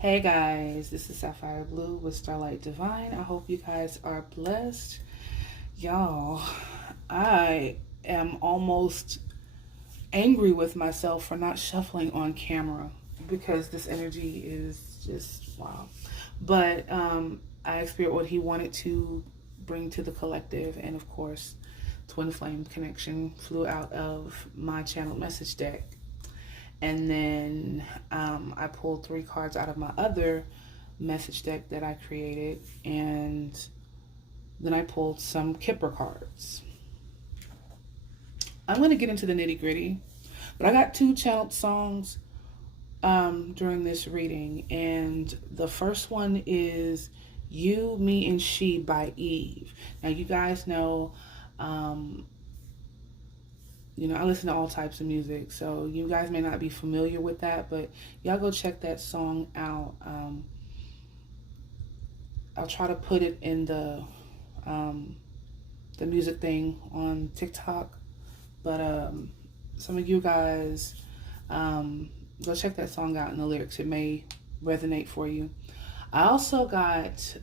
Hey guys, this is Sapphire Blue with Starlight Divine. I hope you guys are blessed. Y'all, I am almost angry with myself for not shuffling on camera because this energy is just wow. But I experienced what he wanted to bring to the collective, and of course, Twin Flame Connection flew out of my channel message deck. And then I pulled 3 cards out of my other message deck that I created. And then I pulled some Kipper cards. I'm going to get into the nitty gritty. But I got 2 channeled songs during this reading. And the first one is You, Me, and She by Eve. Now you guys know... I listen to all types of music, so you guys may not be familiar with that, but y'all go check that song out. I'll try to put it in the music thing on TikTok, but some of you guys go check that song out in the lyrics. It may resonate for you. I also got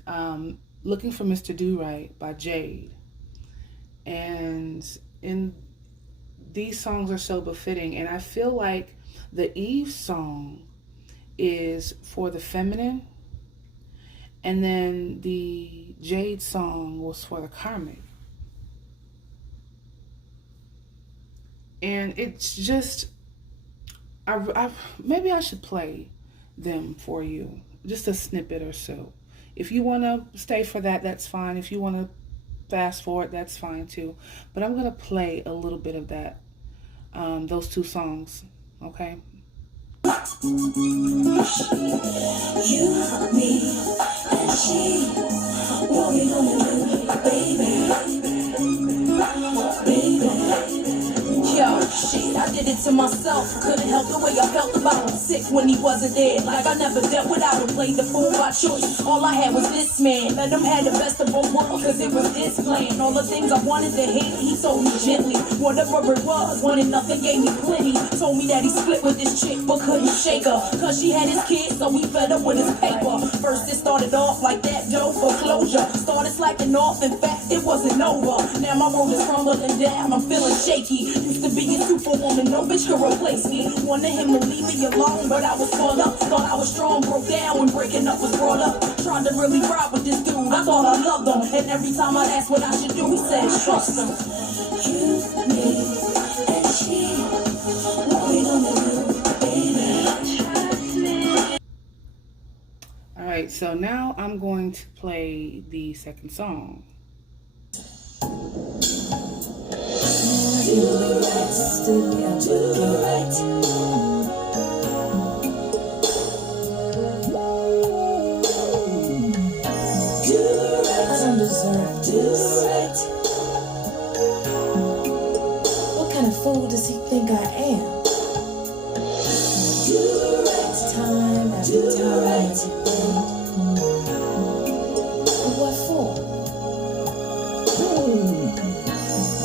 Looking for Mr. Do Right by Jade, and these songs are so befitting, and I feel like the Eve song is for the feminine, and then the Jade song was for the karmic. And it's just, maybe I should play them for you, just a snippet or so. If you want to stay for that, that's fine. If you want to fast forward, that's fine too. But I'm going to play a little bit of that. Those 2 songs, okay? You, me, and she, walking on the moon, baby. Yo, shit, I did it to myself. Couldn't help the way I felt about him. Sick when he wasn't there. Like I never dealt without him. Played the fool by choice. All I had was this man. Let him have the best of both worlds, cause it was his plan. All the things I wanted to hit, he told me gently. Whatever it was, wanted nothing, gave me plenty. Told me that he split with this chick, but couldn't shake her. Cause she had his kids, so he fed up with his paper. First it started off like that, Joe, foreclosure. Started slacking off, in fact, it wasn't over. Now my world is crumbling down, I'm feeling shaky. Used to be a superwoman, no bitch could replace me. Wanted him to leave me alone, but I was caught up. Thought I was strong, broke down when breaking up was brought up. Tried to really ride with this dude, I thought I loved him. And every time I asked what I should do, he said, trust him. You, me, and she, walking on the moon, baby. Alright, so now I'm going to play the second song. Do right. I don't deserve this. Right. What kind of fool does he think I am? Do right. Time after time. But what for?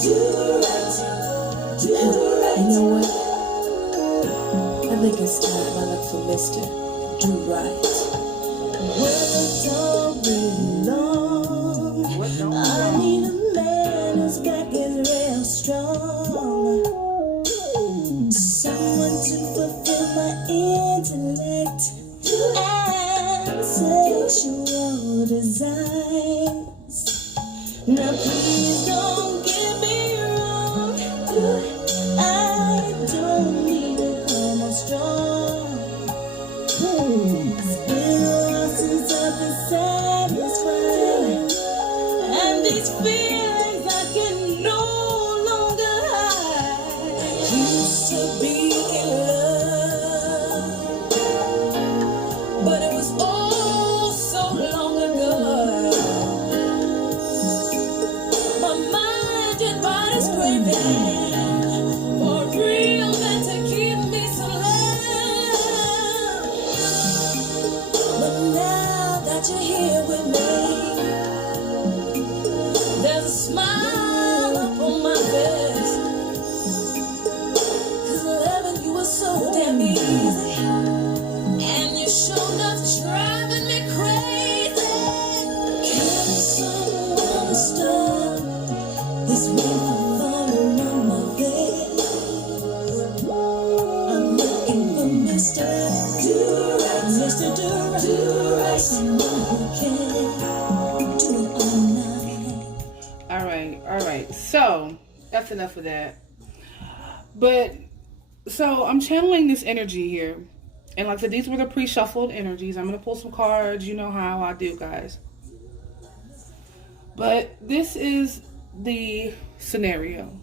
Do right. You know what? I think it's time I look for Mr. Do Right. Well, don't be long. I need a man whose back is real strong. Someone to fulfill my intellect and sexual desires. Now please don't get me wrong. I don't need to come on strong. It's been a while since I've been satisfied, and these feelings I can no longer hide. Used to be in love, but it was oh so long ago. My mind and body's craving. that's enough of that. But so I'm channeling this energy here. And like I said, these were the pre-shuffled energies. I'm going to pull some cards. You know how I do, guys. But this is the scenario.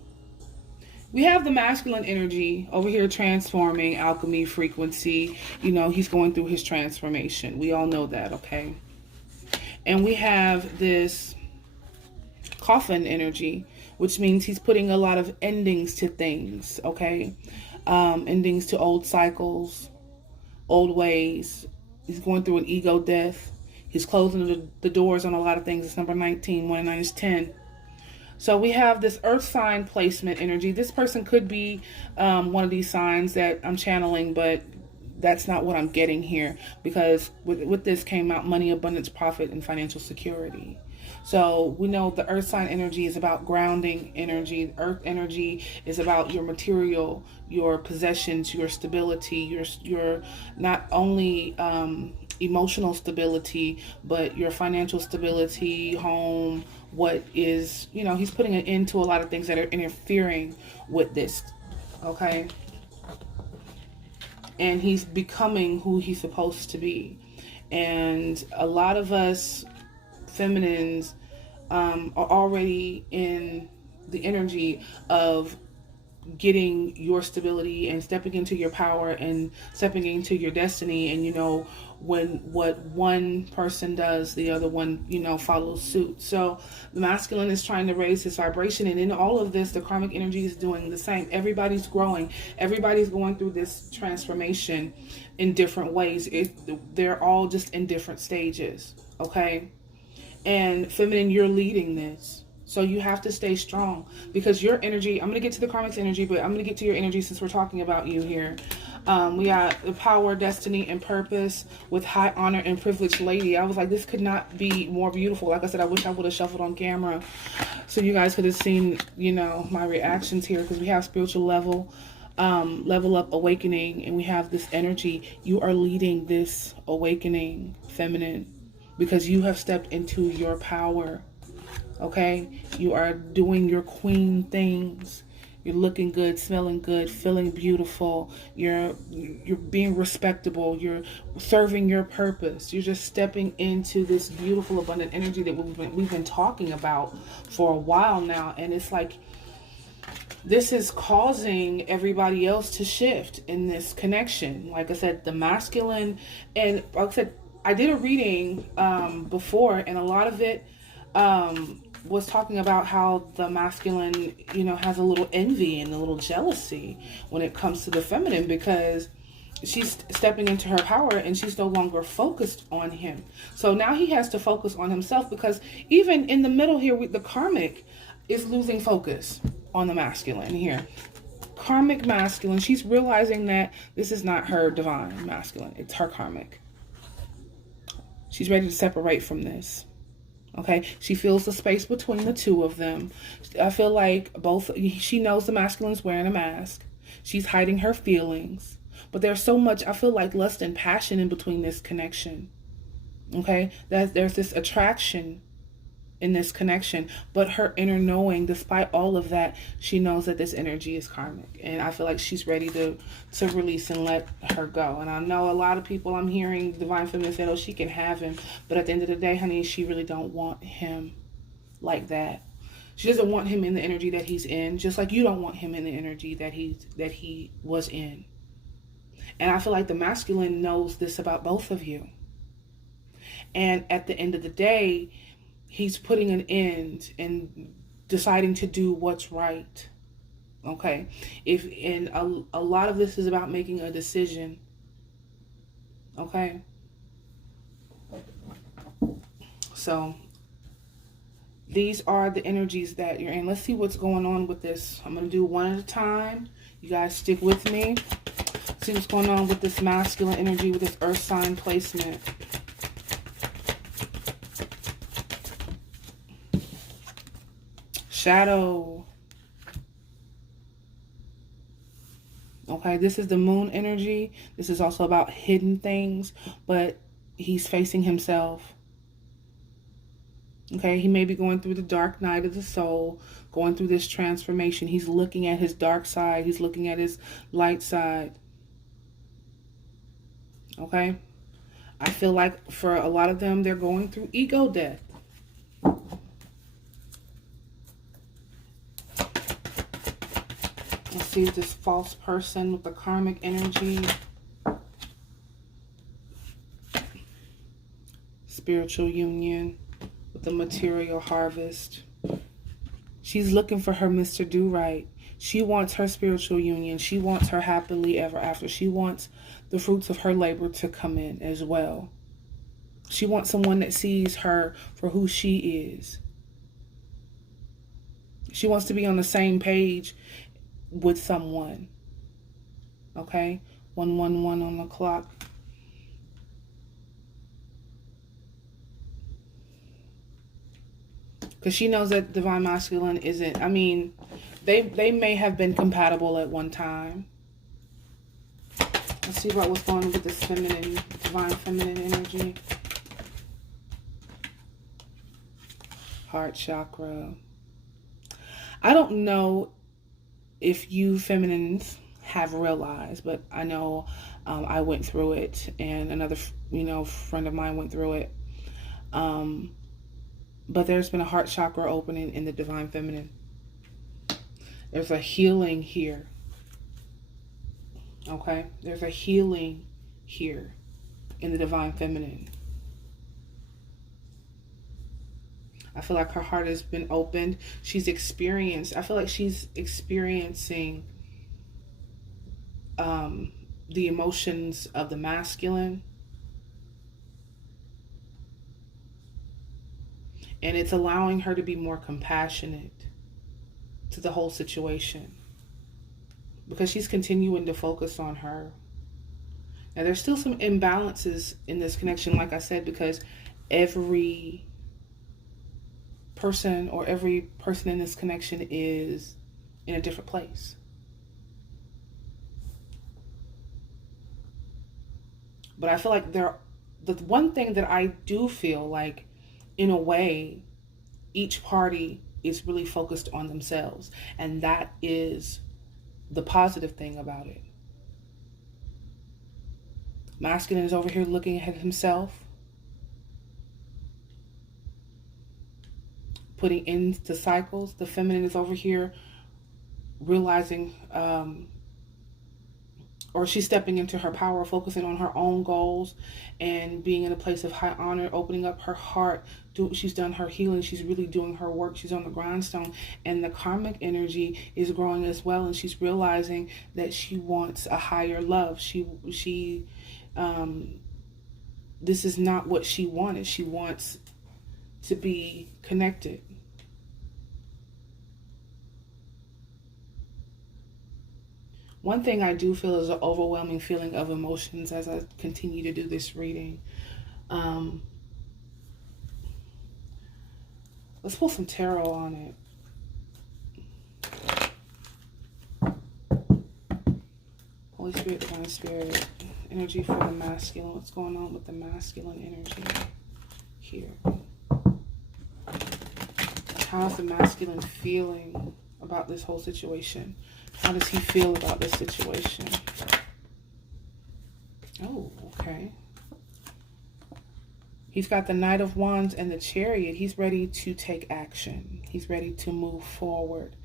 We have the masculine energy over here transforming, alchemy, frequency. You know, he's going through his transformation. We all know that, okay? And we have this coffin energy, which means he's putting a lot of endings to things, okay? Endings to old cycles, old ways. He's going through an ego death. He's closing the doors on a lot of things. It's number 19. 1 and 9 is 10. So we have this earth sign placement energy. This person could be one of these signs that I'm channeling, but that's not what I'm getting here, because with this came out money, abundance, profit, and financial security. So we know the earth sign energy is about grounding energy. Earth energy is about your material, your possessions, your stability, your not only emotional stability, but your financial stability, home, what is, you know, he's putting an end to a lot of things that are interfering with this, okay? And he's becoming who he's supposed to be. And a lot of us feminines are already in the energy of getting your stability and stepping into your power and stepping into your destiny. And you know, when what one person does, the other one, you know, follows suit. So the masculine is trying to raise his vibration, and in all of this the karmic energy is doing the same. Everybody's growing, everybody's going through this transformation in different ways. They're all just in different stages, okay? And feminine, you're leading this. So you have to stay strong, because your energy, I'm going to get to the karmic energy, but I'm going to get to your energy since we're talking about you here. We got the power, destiny, and purpose with high honor and privileged lady. I was like, this could not be more beautiful. Like I said, I wish I would have shuffled on camera so you guys could have seen, you know, my reactions here, because we have spiritual level up, awakening, and we have this energy. You are leading this awakening, feminine, because you have stepped into your power. Okay, you are doing your queen things. You're looking good, smelling good, feeling beautiful. You're being respectable. You're serving your purpose. You're just stepping into this beautiful, abundant energy that we've been talking about for a while now. And it's like, this is causing everybody else to shift in this connection. Like I said, the masculine, and like I said, I did a reading before, and a lot of it was talking about how the masculine, you know, has a little envy and a little jealousy when it comes to the feminine, because she's stepping into her power and she's no longer focused on him. So now he has to focus on himself, because even in the middle here with the karmic is losing focus on the masculine here. Karmic masculine, she's realizing that this is not her divine masculine, it's her karmic. She's ready to separate from this. Okay, she feels the space between the two of them. I feel like she knows the masculine's wearing a mask. She's hiding her feelings. But there's so much, I feel like, lust and passion in between this connection. Okay, there's this attraction in this connection, but her inner knowing, despite all of that, she knows that this energy is karmic, and I feel like she's ready to release and let her go. And I know a lot of people, I'm hearing divine feminine say, oh, she can have him, but at the end of the day, honey, she really don't want him like that. She doesn't want him in the energy that he's in, just like you don't want him in the energy that he was in. And I feel like the masculine knows this about both of you, and at the end of the day, he's putting an end and deciding to do what's right. Okay. And a lot of this is about making a decision. Okay. So these are the energies that you're in. Let's see what's going on with this. I'm going to do one at a time. You guys stick with me. See what's going on with this masculine energy, with this earth sign placement. Shadow. Okay, this is the moon energy. This is also about hidden things, but he's facing himself. Okay, he may be going through the dark night of the soul, going through this transformation. He's looking at his dark side. He's looking at his light side. Okay? I feel like for a lot of them, they're going through ego death. Let's see this false person with the karmic energy. Spiritual union with the material harvest. She's looking for her Mr. Do-Right. She wants her spiritual union. She wants her happily ever after. She wants the fruits of her labor to come in as well. She wants someone that sees her for who she is. She wants to be on the same page with someone. Okay? 111 on the clock. Because she knows that divine masculine isn't, I mean, they may have been compatible at one time. Let's see about what's going on with this feminine, divine feminine energy. Heart chakra. I don't know if you feminines have realized, but I know I went through it, and another, friend of mine went through it. But there's been a heart chakra opening in the divine feminine. There's a healing here. Okay? There's a healing here in the divine feminine. I feel like her heart has been opened. I feel like she's experiencing the emotions of the masculine. And it's allowing her to be more compassionate to the whole situation. Because she's continuing to focus on her. Now, there's still some imbalances in this connection, like I said, because every person in this connection is in a different place. But I feel like the one thing that I do feel like, in a way, each party is really focused on themselves. And that is the positive thing about it. Masculine is over here looking at himself, putting into cycles. The feminine is over here realizing, or she's stepping into her power, focusing on her own goals and being in a place of high honor, opening up her heart. She's done her healing. She's really doing her work. She's on the grindstone, and the karmic energy is growing as well. And she's realizing that she wants a higher love. This is not what she wanted. She wants to be connected. One thing I do feel is an overwhelming feeling of emotions as I continue to do this reading. Let's pull some tarot on it. Holy Spirit, Divine Spirit, energy for the masculine. What's going on with the masculine energy here? How's the masculine feeling about this whole situation? How does he feel about this situation? Oh, okay. He's got the Knight of Wands and the Chariot. He's ready to take action. He's ready to move forward.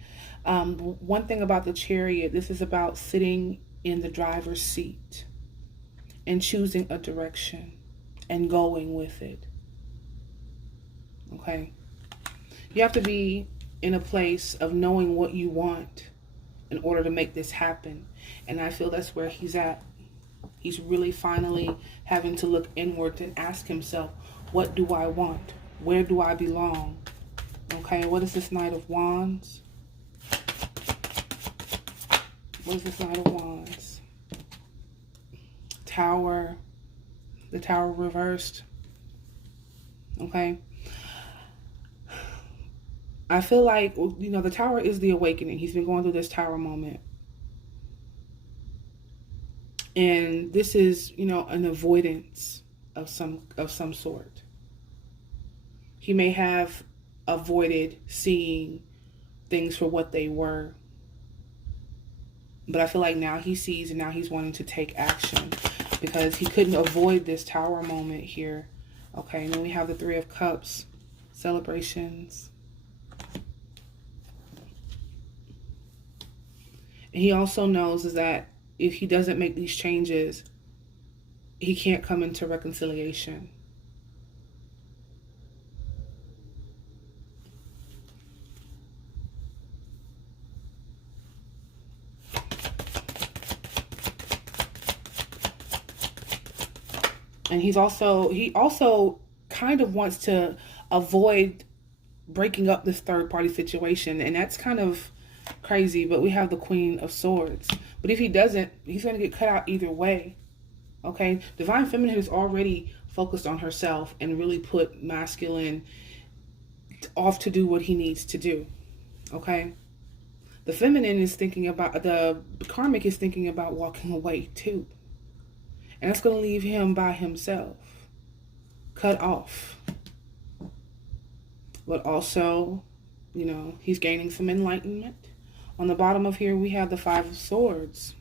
One thing about the Chariot, this is about sitting in the driver's seat and choosing a direction and going with it. Okay? You have to be in a place of knowing what you want in order to make this happen. And I feel that's where he's at. He's really finally having to look inward and ask himself, what do I want? Where do I belong? Okay, what is this Knight of Wands? What is this Knight of Wands? Tower. The Tower reversed. Okay. I feel like, the Tower is the awakening. He's been going through this Tower moment. And this is, an avoidance of some sort. He may have avoided seeing things for what they were. But I feel like now he sees, and now he's wanting to take action because he couldn't avoid this Tower moment here. Okay, and then we have the Three of Cups, celebrations. And he also knows is that if he doesn't make these changes, he can't come into reconciliation. And he also kind of wants to avoid breaking up this third party situation. And that's kind of crazy, but we have the Queen of Swords. But if he doesn't, he's going to get cut out either way. Okay? Divine Feminine is already focused on herself and really put masculine off to do what he needs to do. Okay? The feminine is thinking about, the karmic is thinking about walking away too. And that's going to leave him by himself, cut off. But also, you know, he's gaining some enlightenment. On the bottom of here, we have the Five of Swords.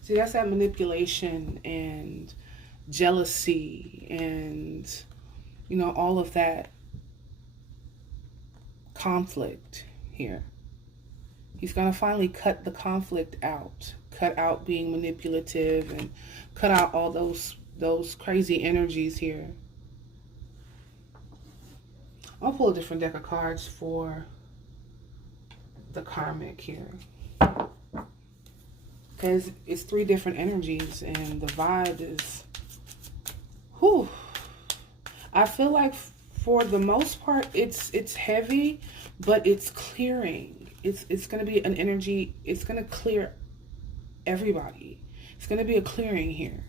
See, that's that manipulation and jealousy and, you know, all of that conflict here. He's going to finally cut the conflict out. Cut out being manipulative and cut out all those crazy energies here. I'll pull a different deck of cards for the karmic here. Because it's three different energies and the vibe is, whew. I feel like for the most part, it's heavy, but it's clearing. It's going to be an energy, it's going to clear everybody. It's going to be a clearing here.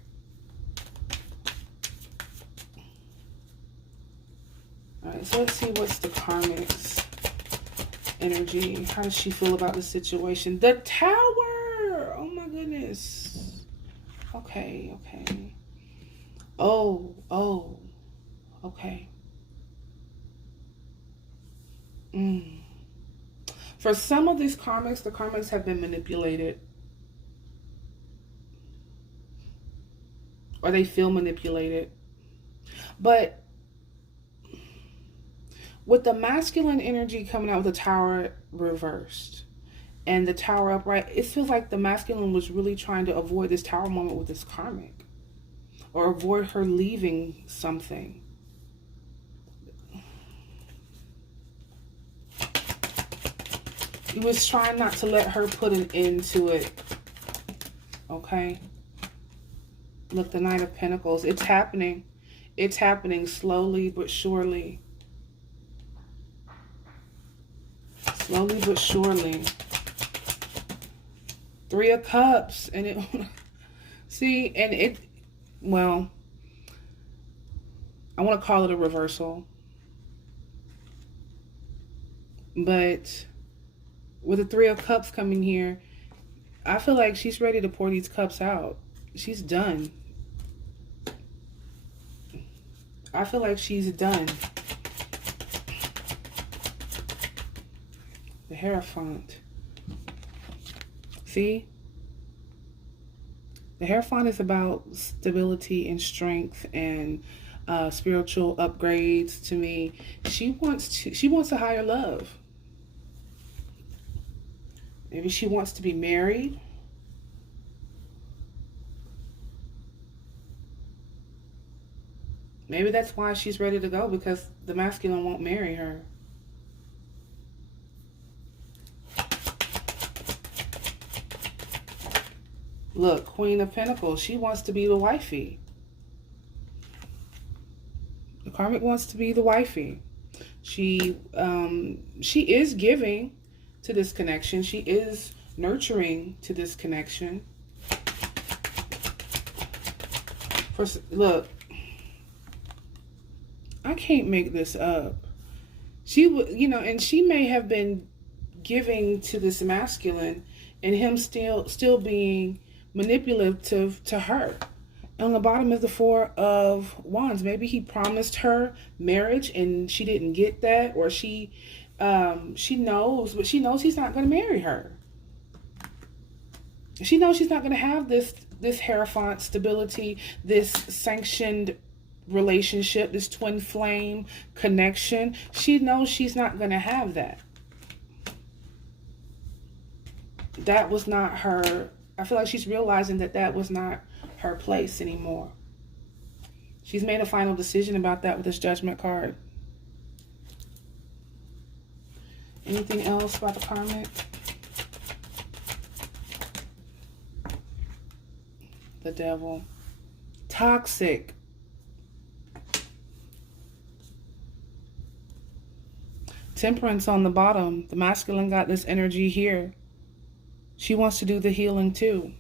All right, so let's see what's the karmic's energy. How does she feel about the situation? The Tower! Oh my goodness. Okay, okay. Oh, okay. For some of these karmics, the karmics have been manipulated. Or they feel manipulated. But with the masculine energy coming out with the Tower reversed and the Tower upright, it feels like the masculine was really trying to avoid this Tower moment with this karmic. Or avoid her leaving something. He was trying not to let her put an end to it. Okay? Look, the Knight of Pentacles. It's happening. It's happening slowly but surely. Slowly but surely. Three of Cups. And it... See, and it... Well, I want to call it a reversal. But with the Three of Cups coming here, I feel like she's ready to pour these cups out. She's done. I feel like she's done. The Hierophant. See? The Hierophant is about stability and strength and spiritual upgrades to me. She wants a higher love. Maybe she wants to be married. Maybe that's why she's ready to go, because the masculine won't marry her. Look, Queen of Pentacles. She wants to be the wifey. The karmic wants to be the wifey. She is giving to this connection. She is nurturing to this connection. Look, I can't make this up. She would, you know, and she may have been giving to this masculine, and him still being manipulative to her. And on the bottom is the Four of Wands. Maybe he promised her marriage and she didn't get that, or she knows, but she knows he's not going to marry her. She knows she's not going to have this Hierophant stability, this sanctioned relationship, this twin flame connection. She knows she's not going to have that. That was not her. I feel like she's realizing that was not her place anymore. She's made a final decision about that with this Judgment card. Anything else about the karmic? The Devil. Toxic. Temperance on the bottom. The masculine got this energy here. She wants to do the healing too.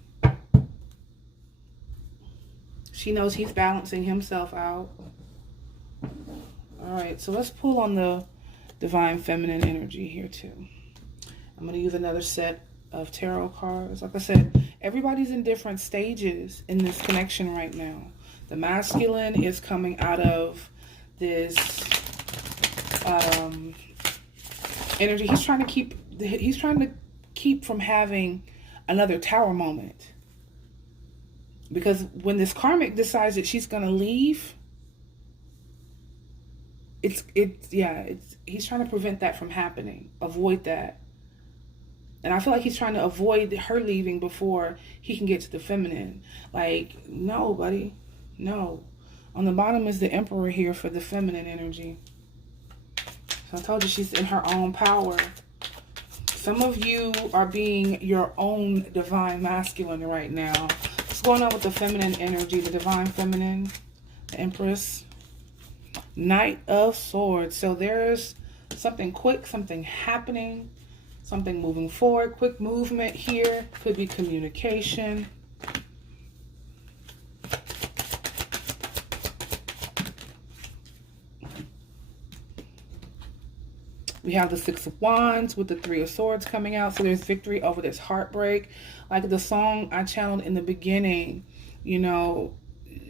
She knows he's balancing himself out. All right, so let's pull on the Divine Feminine energy here too. I'm going to use another set of tarot cards. Like I said, everybody's in different stages in this connection right now. The masculine is coming out of this energy. He's trying to keep from having another Tower moment. Because when this karmic decides that she's going to leave, he's trying to prevent that from happening. Avoid that. And I feel like he's trying to avoid her leaving before he can get to the feminine. Like, no, buddy. No. On the bottom is the Emperor here for the feminine energy. So I told you she's in her own power. Some of you are being your own divine masculine right now. What's going on with the feminine energy, the Divine Feminine, the Empress? Knight of Swords. So there's something quick, something happening, something moving forward. Quick movement here. Could be communication. We have the Six of Wands with the Three of Swords coming out. So there's victory over this heartbreak. Like the song I channeled in the beginning, you know,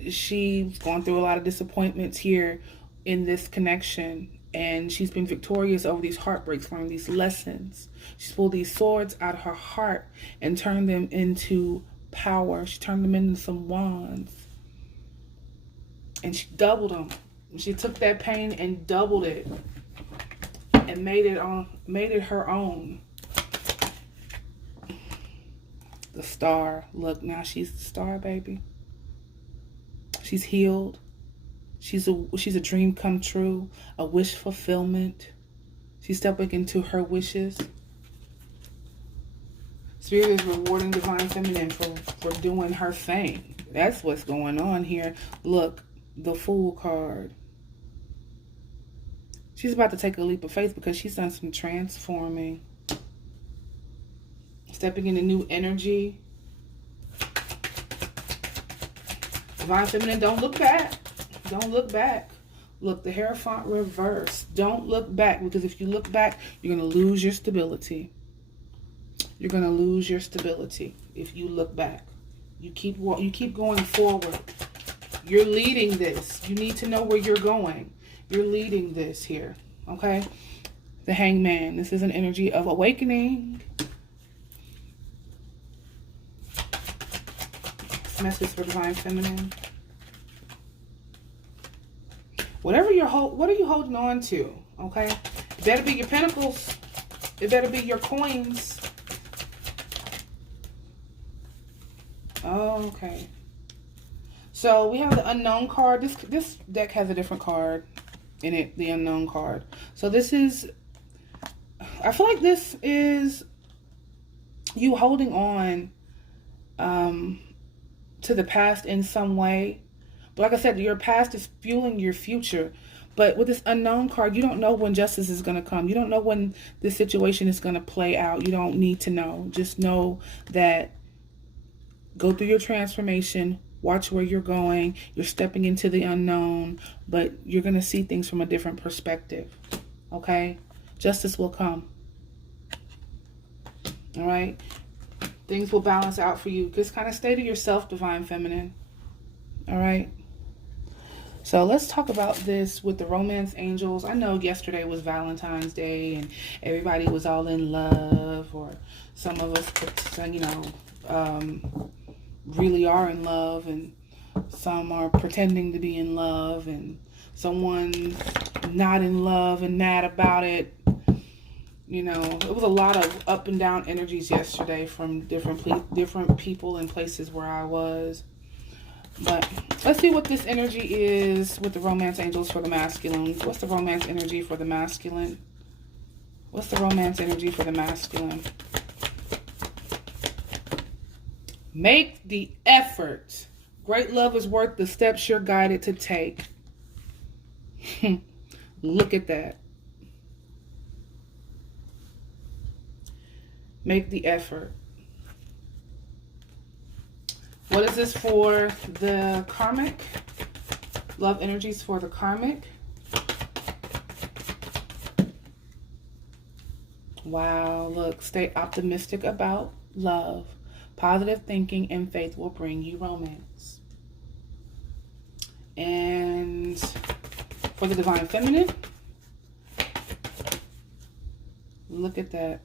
she's gone through a lot of disappointments here in this connection. And she's been victorious over these heartbreaks, learning these lessons. She's pulled these swords out of her heart and turned them into power. She turned them into some wands. And she doubled them. She took that pain and doubled it. And made it her own. The Star. Look, now she's the Star, baby. She's healed. She's a dream come true, a wish fulfillment. She's stepping into her wishes. Spirit is rewarding Divine Feminine for doing her thing. That's what's going on here. Look, the Fool card. She's about to take a leap of faith because she's done some transforming. Stepping into new energy. Divine Feminine, don't look back. Don't look back. Look, the Hierophant reverse. Don't look back, because if you look back, you're going to lose your stability. You're going to lose your stability if you look back. You keep going forward. You're leading this. You need to know where you're going. You're leading this here, okay? The Hangman. This is an energy of awakening. Message for Divine Feminine. What are you holding on to, okay? It better be your pentacles. It better be your coins. Okay. So we have the Unknown card. This deck has a different card in it, the Unknown card. So this is, I feel like this is you holding on to the past in some way. But like I said, your past is fueling your future. But with this Unknown card, you don't know when justice is going to come. You don't know when this situation is going to play out. You don't need to know. Just know that go through your transformation. Watch where you're going. You're stepping into the unknown, but you're going to see things from a different perspective. Okay? Justice will come. All right? Things will balance out for you. Just kind of stay to yourself, Divine Feminine. All right. So let's talk about this with the romance angels. I know yesterday was Valentine's Day and everybody was all in love, or some of us, really are in love, and some are pretending to be in love, and someone's not in love and mad about it. It was a lot of up and down energies yesterday from different people and places where I was. But let's see what this energy is with the romance angels for the masculine. What's the romance energy for the masculine? What's the romance energy for the masculine? Make the effort. Great love is worth the steps you're guided to take. Look at that. Make the effort. What is this for the karmic? Love energies for the karmic. Wow, look, stay optimistic about love. Positive thinking and faith will bring you romance. And for the divine feminine, look at that.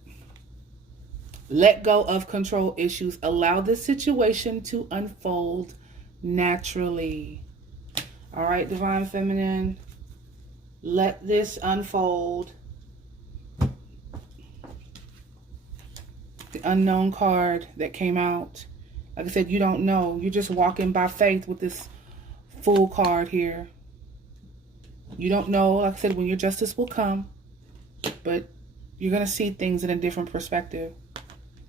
Let go of control issues. Allow the situation to unfold naturally. All right, divine feminine, let this unfold. The unknown card that came out. Like I said, you don't know. You're just walking by faith with this Fool card here. You don't know, like I said, when your justice will come, but you're going to see things in a different perspective.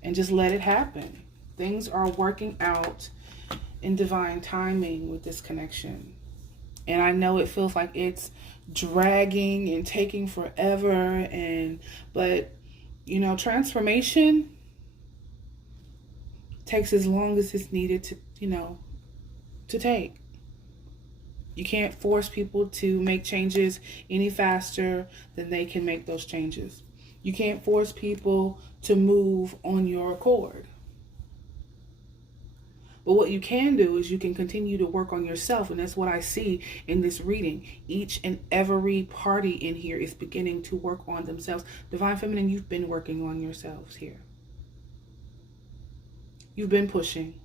And just let it happen. Things are working out in divine timing with this connection. And I know it feels like it's dragging and taking forever, but transformation takes as long as it's needed to take. You can't force people to make changes any faster than they can make those changes. You can't force people to move on your accord. But what you can do is you can continue to work on yourself. And that's what I see in this reading. Each and every party in here is beginning to work on themselves. Divine Feminine, you've been working on yourselves here. You've been pushing.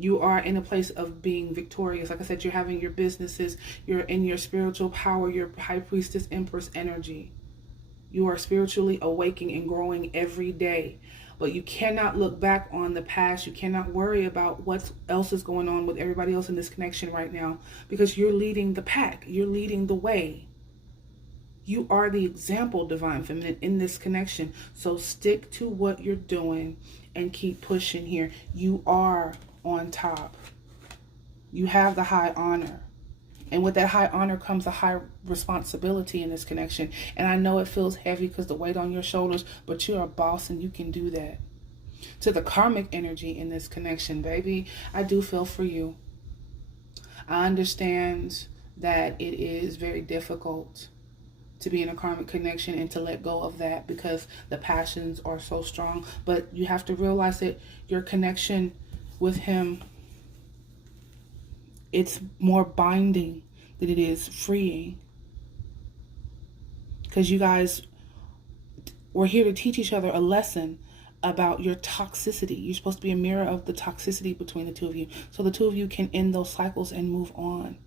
You are in a place of being victorious. Like I said, you're having your businesses. You're in your spiritual power, your high priestess, empress energy. You are spiritually awakening and growing every day. But you cannot look back on the past. You cannot worry about what else is going on with everybody else in this connection right now, because you're leading the pack. You're leading the way. You are the example, Divine Feminine, in this connection. So stick to what you're doing and keep pushing here. You are on top. You have the high honor. And with that high honor comes a high responsibility in this connection. And I know it feels heavy because the weight on your shoulders, but you're a boss and you can do that. To the karmic energy in this connection, baby, I do feel for you. I understand that it is very difficult to be in a karmic connection and to let go of that because the passions are so strong. But you have to realize that your connection with him, it's more binding than it is freeing. Because you guys were here to teach each other a lesson about your toxicity. You're supposed to be a mirror of the toxicity between the two of you. So the two of you can end those cycles and move on.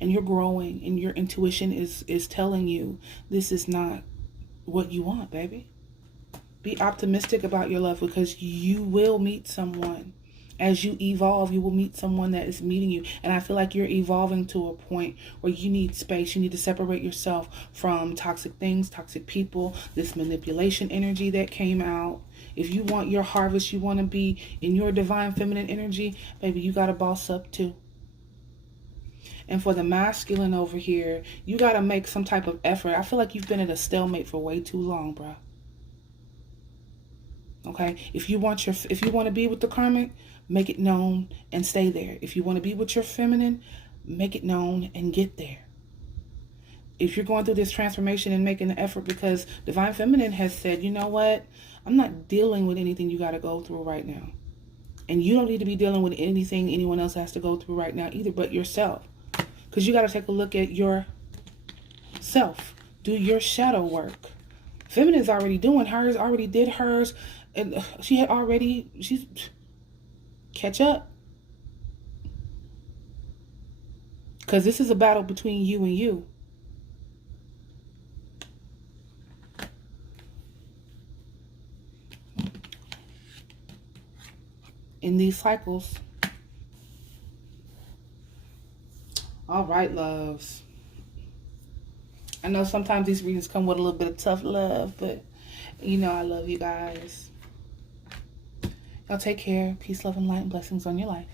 And you're growing and your intuition is telling you this is not what you want, baby. Be optimistic about your love because you will meet someone. As you evolve, you will meet someone that is meeting you. And I feel like you're evolving to a point where you need space. You need to separate yourself from toxic things, toxic people, this manipulation energy that came out. If you want your harvest, you want to be in your divine feminine energy, baby, you got to boss up too. And for the masculine over here, you got to make some type of effort. I feel like you've been at a stalemate for way too long, bro. Okay? If you want to be with the karmic, make it known and stay there. If you want to be with your feminine, make it known and get there. If you're going through this transformation and making the effort because Divine Feminine has said, you know what? I'm not dealing with anything you got to go through right now. And you don't need to be dealing with anything anyone else has to go through right now either, but yourself. Because you got to take a look at yourself. Do your shadow work. Feminine's already doing hers, already did hers. And she's catch up. Because this is a battle between you and you. In these cycles. All right, loves. I know sometimes these readings come with a little bit of tough love, but you know I love you guys. Y'all take care. Peace, love, and light, and blessings on your life.